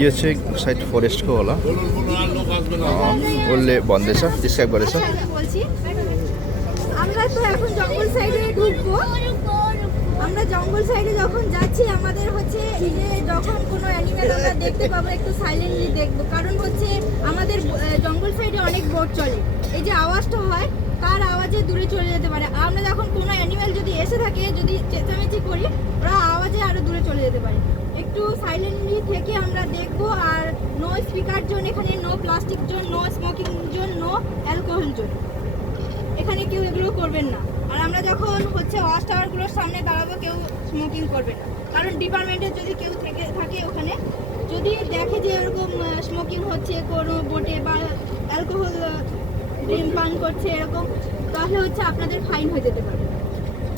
이어책 site forest को होला বললে বন্দেশা ডিসক্রাইব করেছে। বলছি আমরা তো এখন জঙ্গল সাইডে ঢুকবো। আমরা জঙ্গল সাইডে যখন যাচ্ছি আমাদের হচ্ছে এই যে যখন কোনো অ্যানিমেল আমরা দেখতে পাবো একটু সাইলেন্টলি দেখবো, কারণ হচ্ছে আমাদের জঙ্গল সাইডে অনেক বোট চলে, এই যে আওয়াজটা হয় তার আওয়াজে দূরে চলে যেতে পারে। আমরা যখন কোনো অ্যানিমেল যদি এসে থাকে, যদি চেঁচামেচি করি, ওরা আওয়াজে আরও দূরে চলে যেতে পারে। একটু সাইলেন্টলি থেকে আমরা দেখবো। আর নো স্পিকার জোন, এখানে no plastic zone, no smoking zone, no alcohol zone, এখানে কেউ এগুলো করবেন না। আর আমরা যখন হচ্ছে ওয়াচ টাওয়ারগুলোর সামনে দাঁড়াবো কেউ স্মোকিং করবে না, কারণ ডিপার্টমেন্টের যদি কেউ থেকে থাকে ওখানে যদি দেখে যে এরকম স্মোকিং হচ্ছে কোনো বোটে বা অ্যালকোহল ড্রিঙ্ক পান করছে এরকম, তাহলে হচ্ছে আপনাদের ফাইন হয়ে যেতে পারে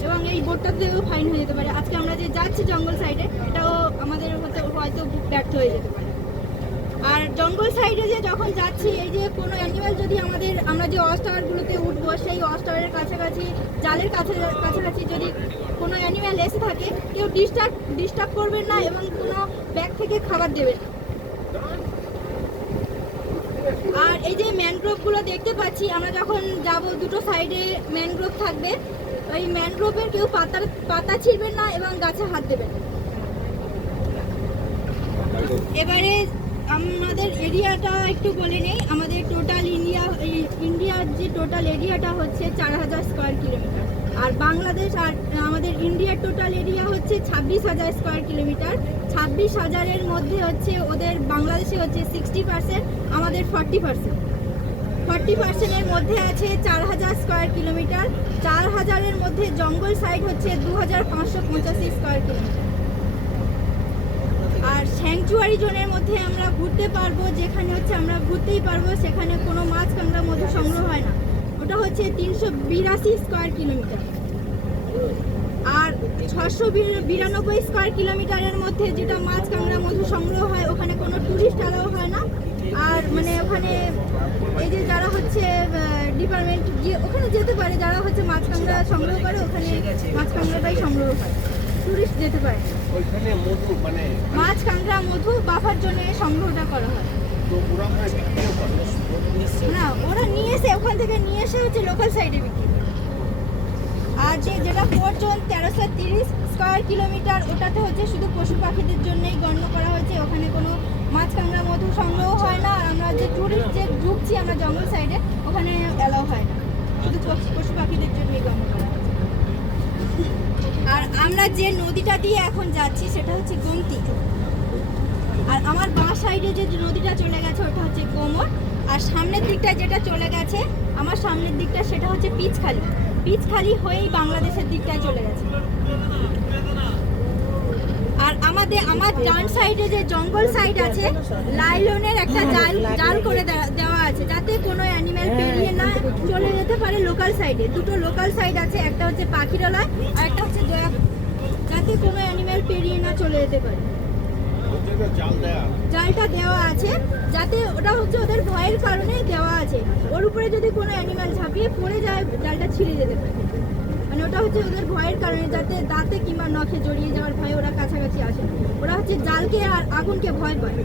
এবং এই বোটটাতেও ফাইন হয়ে যেতে পারে। আজকে আমরা যে যাচ্ছি জঙ্গল সাইডে, এটাও আমাদের হয়তো ব্যর্থ হয়ে যেতে পারে। আর জঙ্গল সাইডে যে যখন যাচ্ছি, এই যে কোনো অ্যানিমেল যদি আমরা যে ওয়াচ টাওয়ারগুলোতে উঠবো, সেই ওয়াচ টাওয়ারের কাছাকাছি, জালের কাছাকাছি যদি কোনো অ্যানিমেল এসে থাকে, কেউ ডিস্টার্ব করবেন না এবং কোনো ব্যাগ থেকে খাবার দেবেন না। আর এই যে ম্যানগ্রোভগুলো দেখতে পাচ্ছি, আমরা যখন যাব দুটো সাইডে ম্যানগ্রোভ থাকবে, ওই ম্যানগ্রোভের কেউ পাতা ছিঁড়বেন না এবং গাছে হাত দেবেন। এবারে আমাদের এরিয়াটা একটু বলে নেই। আমাদের টোটাল ইন্ডিয়ার যে টোটাল এরিয়াটা হচ্ছে 4000 স্কোয়ার কিলোমিটার, আর বাংলাদেশ আর আমাদের ইন্ডিয়ার টোটাল এরিয়া হচ্ছে 26,000 স্কোয়ার কিলোমিটার। 26,000-এর মধ্যে হচ্ছে ওদের বাংলাদেশে হচ্ছে 60%, আমাদের 40%। 40%-এর মধ্যে আছে 4000 স্কোয়ার কিলোমিটার। 4000-এর মধ্যে জঙ্গল সাইড হচ্ছে 2585 স্কোয়ার কিলোমিটার। আর স্যাংচুয়ারি জোনের মধ্যে আমরা ঘুরতে পারবো, যেখানে হচ্ছে আমরা ঘুরতেই পারবো, সেখানে কোনো মাছ কাঁকড়া মধু সংগ্রহ হয় না, ওটা হচ্ছে 382 স্কোয়ার কিলোমিটার। আর 692 স্কোয়ার কিলোমিটারের মধ্যে যেটা মাছ কাঁকড়া মধু সংগ্রহ হয়, ওখানে কোনো টুরিস্ট অ্যালাউ হয় না। আর মানে ওখানে এই যে যারা হচ্ছে ডিপার্টমেন্ট গিয়ে ওখানে যেতে পারে, যারা হচ্ছে মাছ কাঁকড়া সংগ্রহ করে, ওখানে মাছ কাঁকড়াটাই সংগ্রহ হয়, টুরিস্ট যেতে পারে। ওইখানে মধু মানে মাছ কাঁকড়া মধু বাফার জন্য সংগ্রহটা করা হয় না, ওরা নিয়ে এসে ওখান থেকে নিয়ে এসে হচ্ছে লোকাল সাইডে বিক্রি করে। আর যেটা পোর্ট জোন 1330 স্কোয়ার কিলোমিটার, ওটাতে হচ্ছে শুধু পশু পাখিদের জন্যই গণ্য করা হয়েছে, ওখানে কোনো মাছ কাঁকড়া মধু সংগ্রহ হয় না। আর আমরা যে টুরিস্ট যে ঢুকছি আমরা জঙ্গল সাইডে, ওখানে অ্যালাউ হয় না, শুধু পশু পাখিদের জন্যই গণ্য করা হয়েছে। আর আমরা যে নদীটা দিয়ে এখন যাচ্ছি সেটা হচ্ছে গোমতী। আর আমার বাঁ সাইডে যে নদীটা চলে গেছে ওটা হচ্ছে গোমর। আর সামনের দিকটা যেটা চলে গেছে, আমার সামনের দিকটা, সেটা হচ্ছে পিচখালি। পিচখালি হয়েই বাংলাদেশের দিকটায় চলে গেছে। আর আমার ডান সাইডে যে জঙ্গল সাইড আছে, লাইলনের একটা জাল করে দেওয়া আছে, যাতে কোনো অ্যানিমেল পেরিয়ে না চলে যেতে পারে লোকাল সাইডে। দুটো লোকাল সাইড আছে, একটা হচ্ছে পাখিরালয় আর একটা হচ্ছে দয়াপুর, যাতে কোনো অ্যানিমেল পেরিয়ে না চলে যেতে পারে। জালটা দেওয়া আছে, যাতে ওটা হচ্ছে ওদের ভয়ের কারণে দেওয়া আছে। ওর উপরে যদি কোনো অ্যানিমেল ঝাঁপিয়ে পড়ে যায়, জালটা ছিঁড়ে যেতে পারে। মানে ওটা হচ্ছে ওদের ভয়ের কারণে, যাতে দাঁতে কিংবা নখে জড়িয়ে যাওয়ার ভয়ে ওরা কাছাকাছি আসে। ওরা হচ্ছে জালকে আর আগুনকে ভয় পায়।